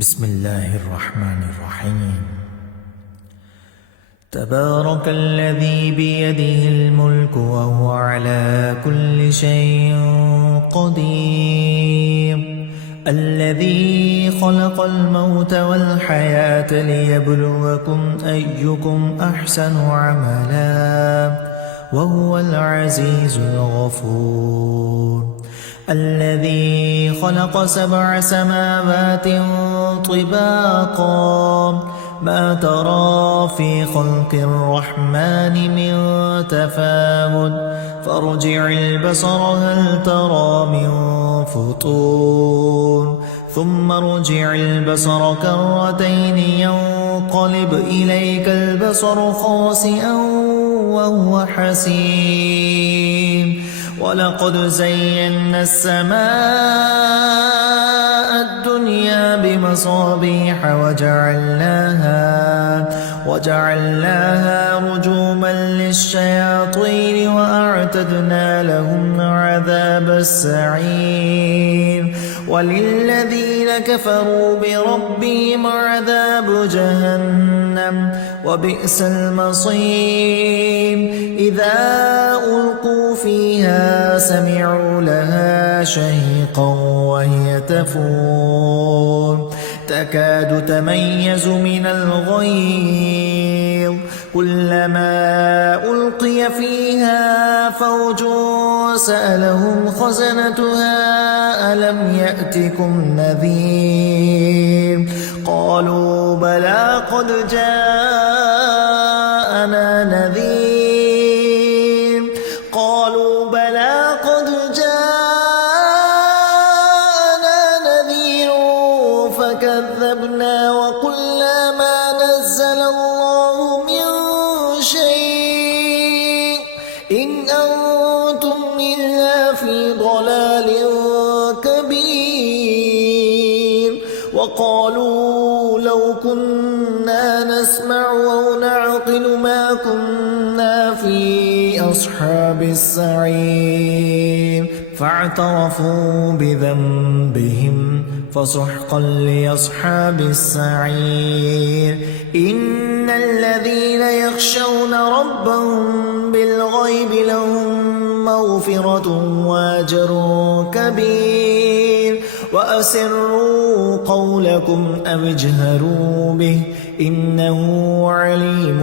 بسم الله الرحمن الرحيم. تبارك الذي بيده الملك وهو على كل شيء قدير، الذي خلق الموت والحياة ليبلوكم أيكم أحسن عملا وهو العزيز الغفور، الذي خلق 7 سماوات طباقا ما ترى في خلق الرحمن من تفاوت فارجع البصر هل ترى من فطور ثم ارجع البصر كرتين ينقلب إليك البصر خاسئا وهو حسير، ولقد زينا السماء الدنيا بمصابيح وجعلناها رجوما للشياطين وأعتدنا لهم عذاب السعير، وللذين كفروا بربهم عذاب جهنم وبئس المصير، إذا ألقوا فيها سمعوا لها شهيقا وهي تفور تكاد تميز من الغيظ، كلما ألقي فيها فوج سألهم خزنتها ألم يأتكم نذير، قالوا بلى قد جاءنا نذير، قالوا بلى قد جاءنا نذير فكذبنا وقلنا ما نزل الله من شيء إن أنتم إلا في ضلال كبير، وقالوا لو كنا نسمع أو نعقل ما كنا في أصحاب السعير، فاعترفوا بذنبهم فسحقا لأصحاب السعير، إن الذين يخشون ربهم بالغيب لهم مغفرة وأجر كبير، وأسروا قولكم أو اجهروا به إنه عليم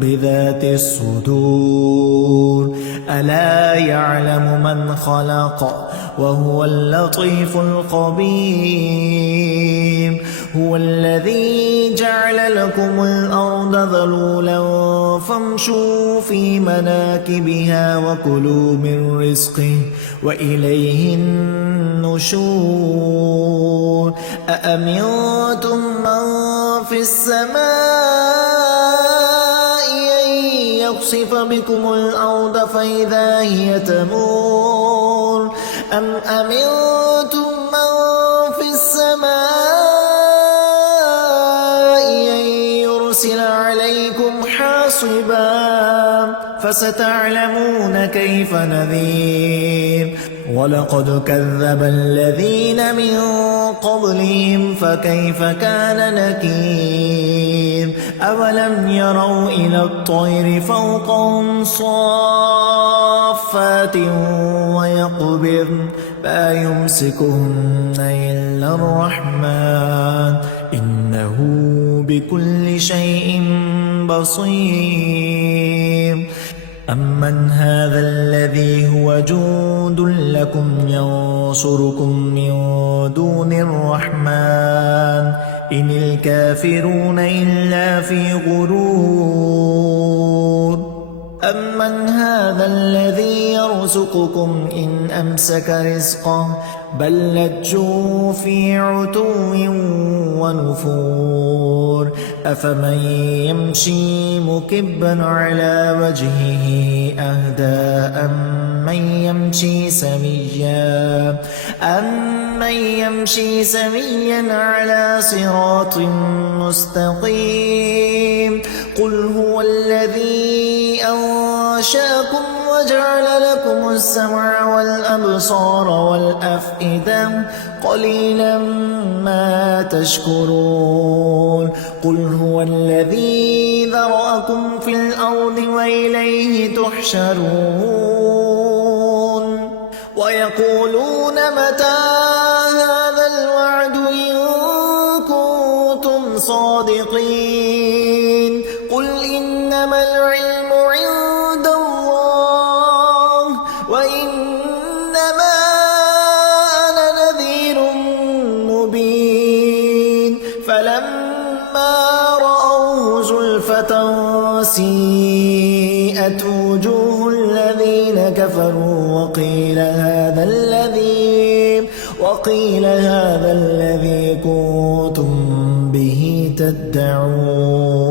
بذات الصدور، ألا يعلم من خلق وهو اللطيف الخبير، هو الذي جعل لكم الأرض ذلولا فامشوا في مناكبها وكلوا من رزقه وإليه النشور، أأمنتم من في السماء أن يخسف بكم الأرض فإذا هي تمور، أم أمنتم من في السماء أن يرسل عليكم حاصبا فستعلمون كيف نذير، ولقد كذب الذين من قبلهم فكيف كان نكير، أولم يروا إلى الطير فوقهم صافات ويقبضن ما يمسكهن إلا الرحمن إنه بكل شيء بصير، أمن هذا الذي هو جند لكم ينصركم من دون الرحمن إن الكافرون إلا في غرور، أمن هذا الذي يرزقكم إن أمسك رزقه بل لجوا في عتو ونفور، أفمن يمشي مكبا على وجهه أهدى أمن يمشي سويا على صراط مستقيم، قل هو الذي أنشأكم وجعل لكم السمع والأبصار والأفئدة قليلا عما تشكرون قل هو الذي ذرأكم في الأرض وإليه تحشرون ويقولون متى هذا الوعد إن كنتم صادقين قل إنما العلم عند الله وإنما أنا نذير مبين فلما رأوه زلفة سيئت وجوه الذين كفروا وقيل هذا الذي كنتم به تدعون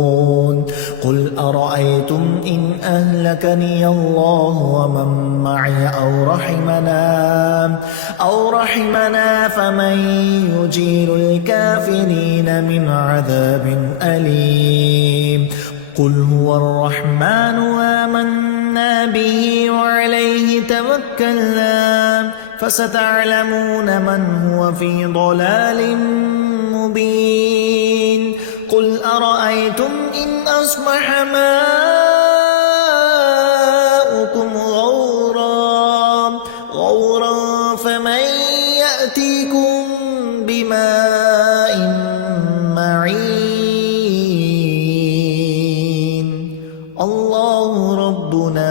قل أرأيتم إن أهلكني الله ومن معي أو رحمنا فمن يجير الكافرين من عذاب أليم قل هو الرحمن آمنا به وعليه توكلنا فستعلمون من هو في ضلال مبين قل أرأيتم إن أصبح ماؤكم غورا فمن يأتيكم بماء معين الله ربنا